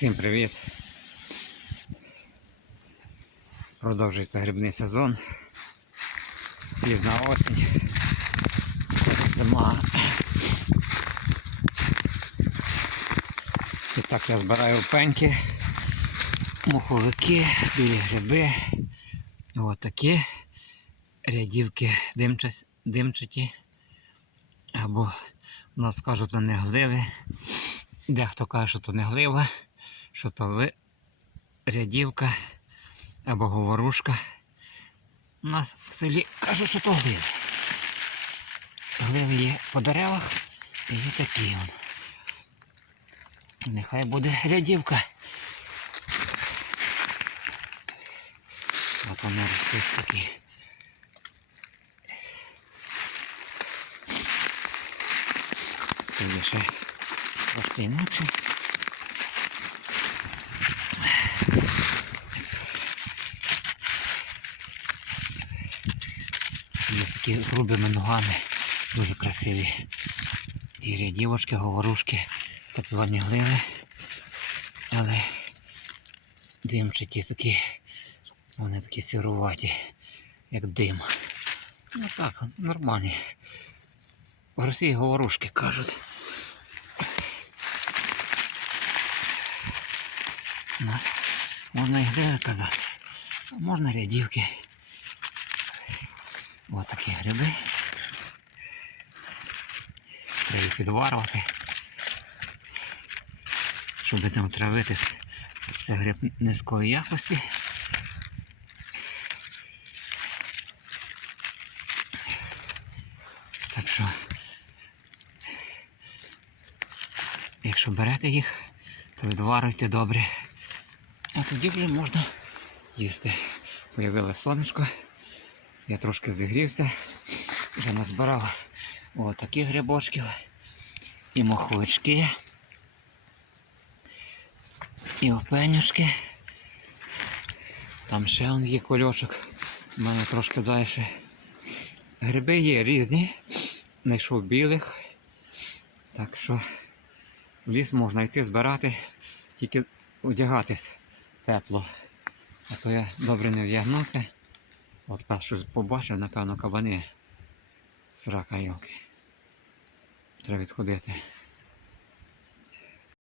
Всім привіт! Продовжується грибний сезон. Пізна осінь. Зима. І так я збираю пеньки, муховики, білі гриби. Ось такі рядівки димчаті. Або у нас кажуть на негливі. Дехто каже, що то не глива, що то ви рядівка або говорушка. У нас в селі кажуть, що то гливи. Гливи є по деревах і є такі. он. Нехай буде рядівка. От вони ростуть такі. Тут ще трошки інакше. Такі з грубими ногами, дуже красиві. Ті рядівочки, говорушки, так звані гливи. Але димчаті такі, вони такі сіруваті, як дим. Ну так, нормальні. В Росії говорушки кажуть. У нас можна і гриби казати, а можна рядівки. Ось такі гриби. Треба їх підварувати. Щоб не отравити. Це гриб низької якості. Так що, якщо берете їх, то відварюйте добре. А тоді вже можна їсти. Появилось сонечко. Я трошки зігрівся. Вже назбирав отакі грибочки. І моховички. І опенючки. Там ще он є кольочок. У мене трошки далі. Гриби є різні. Знайшов білих. Так що в ліс можна йти збирати, тільки одягатись тепло. А то я добре не вдягнувся. От щось побачив, напевно, кабани. Срака йоки. Треба відходити.